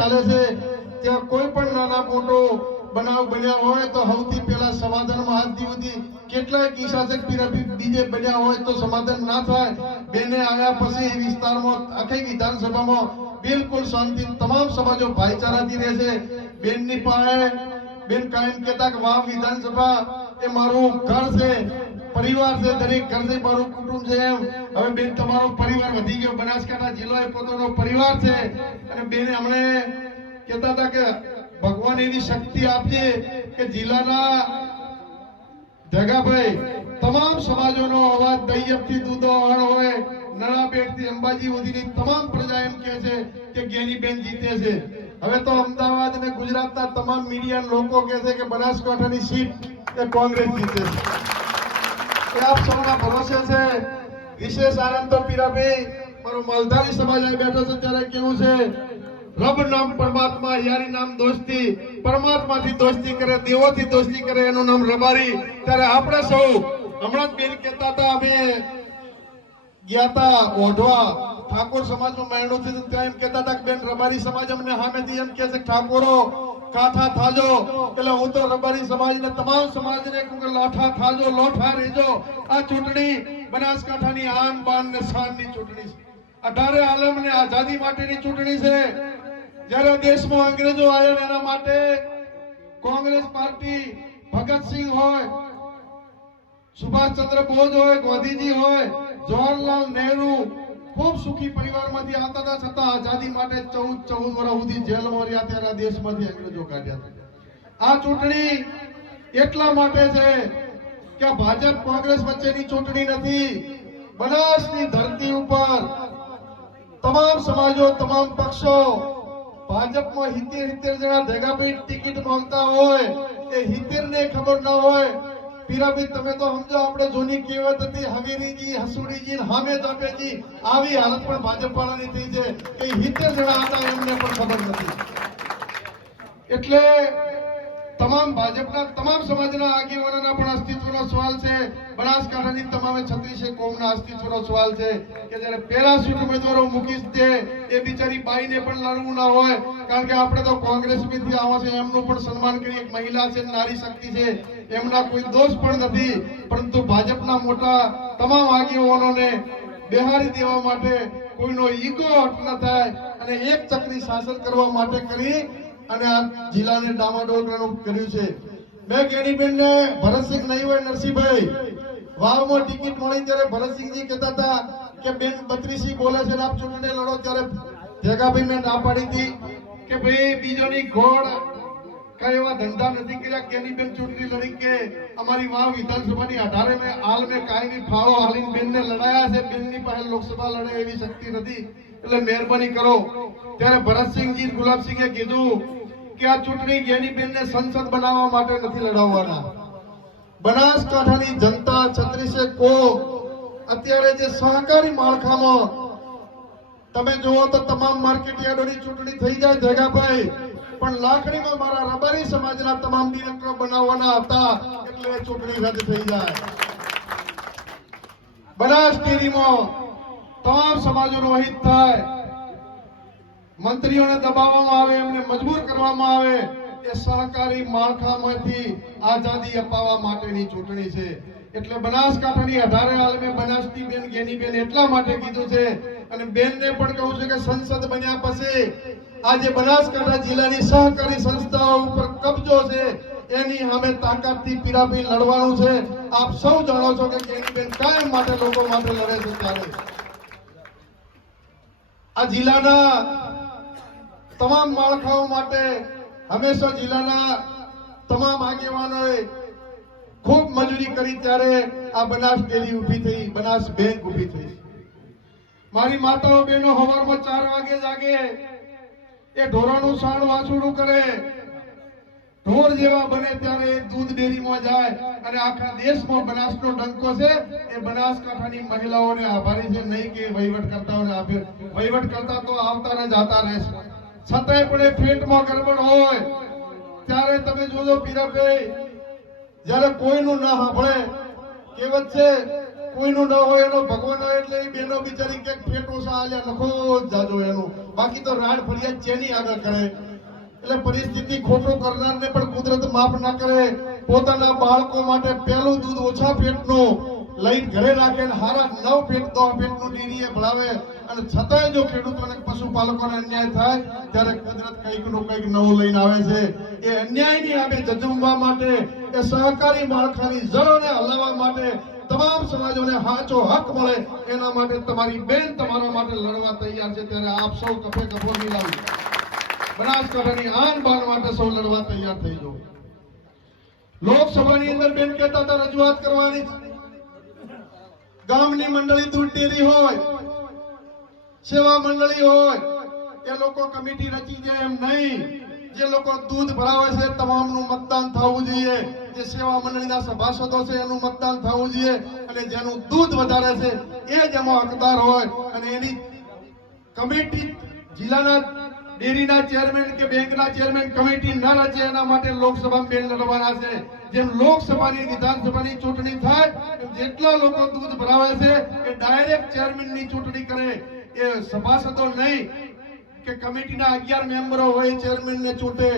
ચાલે છે, ત્યાં કોઈ પણ નાના મોટો બનાવ બન્યા હોય તો સૌથી પહેલા સમાધાન હાથ દીધી કેટલાય કિસ્સા છે કે બીજા બન્યા હોય તો સમાધાન ના થાય. બેને આવ્યા પછી વિસ્તારમાં, આખી વિધાનસભામાં બિલકુલ શાંતિ, તમામ સમાજો ભાઈચારાથી રહેશે. બેનની પાસે, બેન કાયમ કહેતા કે વાવ વિધાનસભા એ મારું ઘર છે. પરિવાર છે, દરેક ઘર મારું કુટુંબ છે. હવે બેન, તમારો પરિવાર વધી ગયો. બનાસકાંઠા જિલ્લો એ પોતાનો પરિવાર છે. અને બેન હમણે કહેતા હતા કે ભગવાન એવી શક્તિ આપજે કે જિલ્લાના જગાભાઈ તમામ સમાજોનો અવાજ દૈયતથી દૂધો અણ હોય નળાબેટથી અંબાજી સુધીની તમામ પ્રજા એમ કહે છે કે જ્ઞાનીબેન જીતે છે. હવે તો અમદાવાદ અને ગુજરાતના તમામ મીડિયા લોકો કહે છે કે બનાસકાંઠાની સીટ કોંગ્રેસ જીતે છે. આપ સૌના ભરોસે છે. વિશેષ આનંદ તો પીરાભાઈ મારો માલધારી સમાજ અહીં બેઠો છે ત્યારે કેવું છે? રબ નામ પરમાત્મા, યારી નામ દોસ્તી, પરમાત્માથી દોસ્તી કરે, દેવોથી દોસ્તી કરે, એનું નામ રબારી. ત્યારે આપણે સૌ હમણાં બેન કહેતા હતા, અમે ગયા હતા ઓઢવા. ઠાકોર સમાજમાં મહેણું થયું ત્યાં એમ કહેતા હતા કે બેન રબારી સમાજ અમને સામેથી એમ કહે છે ઠાકોરો કાઠા થાજો. એટલે હું તો રબારી સમાજને, તમામ સમાજને કહું લાઠા થાજો, લોઠા રેજો. આ ચૂંટણી બનાસકાંઠાની આન બાન ને શાનની ચૂંટણી છે. અઢારે આલમ ને આઝાદી માટેની ચૂંટણી છે. જ્યારે દેશમાં અંગ્રેજો આવ્યા એના માટે કોંગ્રેસ પાર્ટી ભગતસિંહ હોય, સુભાષચંદ્ર બોઝ હોય, ગાંધીજી હોય, જવાહરલાલ નહેરુ ખૂબ સુખી પરિવારમાંથી આવતા હતા, છતાં આઝાદી માટે ચૌદ ચૌદ વર્ષ સુધી જેલમાં રહ્યા ત્યારે દેશમાંથી અંગ્રેજો કાઢ્યા આ ચૂંટણી એટલા માટે છે કે ભાજપ, કોંગ્રેસ વચ્ચેની ચૂંટણી નથી, બનાસની ધરતી ઉપર તમામ સમાજો, તમામ પક્ષો ભાજપમાં હિતેર હિતેર જણા ભેગા ટિકિટ માંગતા હોય, એ હિતેર ને ખબર ન હોય પીરાભાઈ તમે તો સમજો આપણે જૂની કહેવત હતી, હવેરીજી હસુડીજી હામે જાપેજી આવી હાલત પણ ભાજપ વાળાની થઈ છે કે હિતે જણા હતા એમને પણ ખબર નથી. એટલે તમામ ભાજપના, તમામ સમાજના આગેવાનોના પણ અસ્તિત્વનો સવાલ છે. બનાસકાંઠાની તમામે છત્રીસે કોમના અસ્તિત્વનો સવાલ છે કે જ્યારે પેરાશૂટ ઉમેદવારો મૂકી દે એ બિચારી બાઈને પણ લડવું ના હોય. કારણ કે આપણે તો કોંગ્રેસમાંથી આવા છે, એમનું પણ સન્માન કરી એક મહિલા છે, નારી શક્તિ છે, એમના કોઈ દોષ પણ નથી. પરંતુ ભાજપના મોટા તમામ આગેવાનોને બેહારી દેવા માટે કોઈનો ઈગો હટ ન થાય અને એક ચક્રી શાસન કરવા માટે કરી અને આ જિલ્લાને ડામાડોળ કર્યું છે. મેં ગેનીબેન ને ભરતસિંહ નહીં હોય નરસિંહભાઈ. વાવમાં ટિકિટ મળી ત્યારે ભરતસિંહજી કહેતા હતા કે બેન બત્રીસી બોલે છે આપ ચૂંટણી લડો ત્યારે ભેગાભાઈ મેં ના પાડી હતી કે ભાઈ બીજોની ગોળ કઈ એવા ધંધા નથી કર્યા. કેની બેન ચૂંટણી લડી કે અમારી વાવ વિધાનસભાની અઢારે મેં, હાલ મેં કાયમી ફાળો હાલીને બેનને લડાયા છે. બેનની પાસે લોકસભા લડે એવી શક્તિ નથી. એટલે મહેરબાની કરો. ત્યારે ભરતસિંહજી ગુલાબસિંહે કીધું કે આ ચૂંટણી ગેનીબેન ને સંસદ બનાવવા માટે નથી લડાવવાના. બનાસકાંઠાની જનતા છત્રીસે કો અત્યારે જે સહકારી માળખામાં તમે જુઓ તો તમામ માર્કેટયાર્ડોની ચૂંટણી થઈ જાય જગાભાઈ પણ લાકડીમાં મારા રબારી સમાજના તમામ ડિરેક્ટરો બનાવવાના હતા એટલે ચૂંટણી રદ થઈ જાય. બનાસ ડેરીમાં તમામ સમાજોનો હિત થાય. મંત્રીઓને દબાવવામાં આવે, એમને મજબૂર કરવામાં આવે, એ સહકારી માળખામાંથી આઝાદી અપાવવા માટેની ચૂંટણી છે. એટલે બનાસકાંઠાની અઢારે આલમે બનાસની બેન, ગેની બેન એટલા માટે કીધું છે અને બેનને પણ કહું છું કે સંસદ બન્યા પછી આજે બનાસકાંઠા જિલ્લાની સહકારી સંસ્થાઓ ઉપર કબજો છે, એની અમે તાકાતથી પીરાપી લડવાનું છે. આપ સૌ જાણો છો કે ગેની બેન કાયમ માટે લોકો માટે લડે છે ત્યારે. આ જિલ્લાના તમામ માળખાઓ માટે હંમેશા જિલ્લાના તમામ આગેવાનોએ ખૂબ મજૂરી કરી ત્યારે આ બનાસ ડેરી ઊભી થઈ, બનાસ બેંક ઊભી થઈ. મારી માતાઓ બહેનો હવારમાં ચાર વાગે જાગે, એ ઢોરાનું સાણ વાછુડું કરે. ઢોર જેવા બને ત્યારે દૂધ ડેરીમાં જાય અને આખા દેશમાં બનાસનો ડંકો છે, એ બનાસકાંઠાની મહિલાઓને આભારી છે. નહીં કે વહીવટ કરતાઓને આપે વહીવટ કરતા તો આવતા ને જાતા રહેશે. છતાંય પણ એ પેટમાં ગરબડ હોય, ત્યારે તમે જોજો પીરાભાઈ જ્યારે કોઈનું ના સાંભળે, કહેવત છે, કોઈનું ન હોય એનો ભગવાન હોય એટલે એ બેનો બિચારી ક્યાંક ફેટો સાલ્યા જ જાજો એનું. બાકી તો રાડ ફરિયાદ ચેની આગળ કરે. એટલે પરિસ્થિતિ ખોટો કરનારને પણ કુદરત માફ ના કરે. પોતાના બાળકો માટે પહેલું દૂધ ઓછા પેટનું લઈને ઘરે રાખે હારા નવ પેટ દસ પેટનું ડીડીએ ભણાવે. અને છતાંય જો ખેડૂતોને પશુપાલકોને અન્યાય થાય, ત્યારે કુદરત કંઈકનું કંઈક નવું લઈને આવે છે. એ અન્યાયની સામે જજુમવા માટે, એ સહકારી માળખાની જળોને હલાવવા માટે તમામ સમાજોને હાચો હક મળે, એના માટે તમારી બેન તમારા માટે લડવા તૈયાર છે. ત્યારે આપ સૌ કફે કફો મિલાવી. બનાસકાંઠાની આન બાન માટે સૌ લડવા તૈયાર થઈ જાઓ. લોકસભાની અંદર બેન કહેતા હતા, રજૂઆત કરવાની. ગામની મંડળી દૂધ ડેરી હોય. સેવા મંડળી હોય, એ લોકો કમિટી રચી જાય એમ નહીં. જે લોકો દૂધ ભરાવે છે, તમામનું મતદાન થવું જોઈએ. જે સેવા મંડળીના સભાસદો છે, એનું મતદાન થવું જોઈએ. અને જેનું દૂધ વધારે છે, એ જ એમાં હકદાર હોય. અને એની કમિટી જિલ્લાના ડેરીના ચેરમેન કે બેંકના ચેરમેન કમિટી ન રચે, એના માટે લોકસભા બેન લડવાના છે. જેમ લોકસભાની, વિધાનસભાની ચૂંટણી થાય જેટલા લોકો દૂધ ભરાવે છે, એ ડાયરેક્ટ ચેરમેનની ચૂંટણી કરે. એ સભાસદો નહીં કે કમિટીના અગિયાર મેમ્બરો હોય ચેરમેન ને ચૂંટે,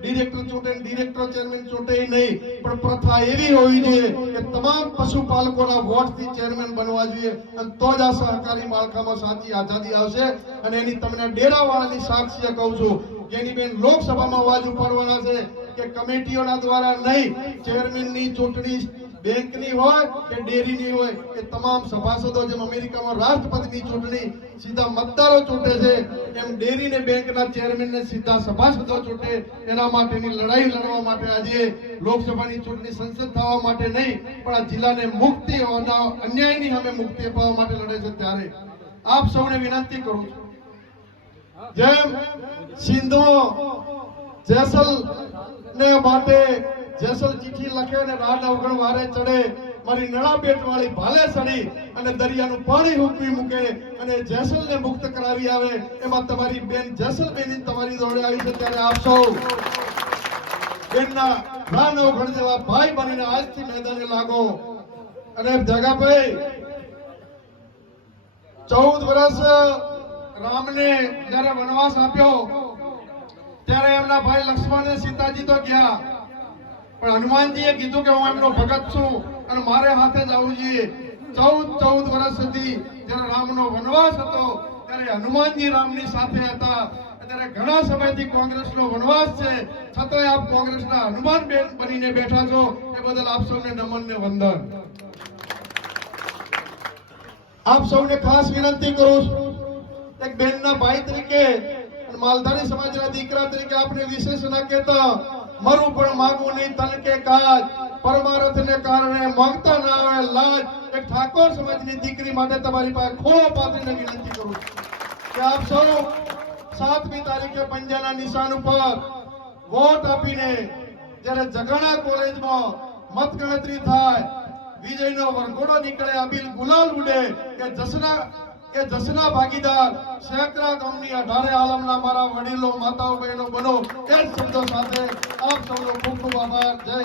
ડિરેક્ટર ચૂંટે ડિરેક્ટર ચેરમેન ચૂંટે નહીં. પણ પ્રથા એવી હોવી જોઈએ કે તમામ પશુપાલકોના વોટથી ચેરમેન બનવા જોઈએ અને તો જ આ સહકારી માળખામાં સાચી આઝાદી આવશે. અને એની તમને ડેરાવાળાની સાક્ષી કહું છું, જેની બેન લોકસભામાં અવાજ ઉપાડવાના છે કે કમિટીઓના દ્વારા નહીં, ચેરમેનની ચૂંટણી બેંકની હોય કે ડેરીની હોય, એ તમામ સભાસદો જેમ અમેરિકામાં રાષ્ટ્રપતિની ચૂંટણી સીધા મતદારો ચૂંટે છે, એમ ડેરી ને બેંકના ચેરમેન ને સીધા સભાસદો ચૂંટે, એના માટેની લડાઈ લડવા માટે આજે લોકસભાની ચૂંટણી સંસદ થવા માટે નહીં, પણ આ જિલ્લાને મુક્તિ અને અન્યાયની સામે મુક્તિ અપાવવા માટે લડે છે ત્યારે. આપ સૌને વિનંતી કરું છું. જેમ સિંધો જેસલ ને માટે જેસલ ચીઠી લખે અને રાડ અવગણ વારે ચડે, મારી નળા પેટ વાળી ભાલે સડી અને દરિયાનું પાણી હુકવી મૂકે અને જેસલ ને મુક્ત કરાવી આવે. એમાં તમારી બેન જેસલ બેની તમારી દોડે આવી છે, ત્યારે આપ સૌ બેનના રાન અવગણ જેવા ભાઈ બનીને આજથી મેદાને લાગો. અને જગાભાઈ ચૌદ વર્ષ રામને જયારે વનવાસ આપ્યો, ત્યારે એમના ભાઈ લક્ષ્મણ સીતાજી તો ગયા. પણ હનુમાનજીએ કીધું કે હું એમનો ભગત છું અને મારે હાથે જ જોઈએ. ચૌદ ચૌદ વર્ષ સુધી જ્યારે રામનો વનવાસ હતો, ત્યારે હનુમાનજી રામની સાથે હતા. ઘણા સમયથી કોંગ્રેસનો વનવાસ છે. છતાંય આપ કોંગ્રેસના હનુમાન બેન બનીને બેઠા છો. એ બદલ આપ સૌને નમન ને વંદન. આપ સૌને ખાસ વિનંતી કરું છું. એક બેનના ભાઈ તરીકે માલધારી સમાજના દીકરા તરીકે આપણે વિશેષ ના કહેતા મરું પણ માગું નહીં તન કે કાજ. પરમારથ ને કારણે માંગતા ના આવે લાજ. એ ઠાકોર સમાજની દીકરી માટે તમારી પાસે ખોળો પાથરીને વિનંતી કરું કે આપ સૌ સાતમી તારીખે પંજાના નિશાન ઉપર વોટ આપીને જ્યારે જગાણા કોલેજમાં મતગણતરી થાય, વિજયનો વરઘોડો નીકળે અબીલ ગુલાલ ઉડે કે જસના કે જસના ભાગીદાર શેકરા ગામની અઢારે આલમના મારા વડીલો, માતાઓ, બહેનો બનો, એ શબ્દો સાથે આપ સૌનો ખૂબ ખૂબ આભાર. જય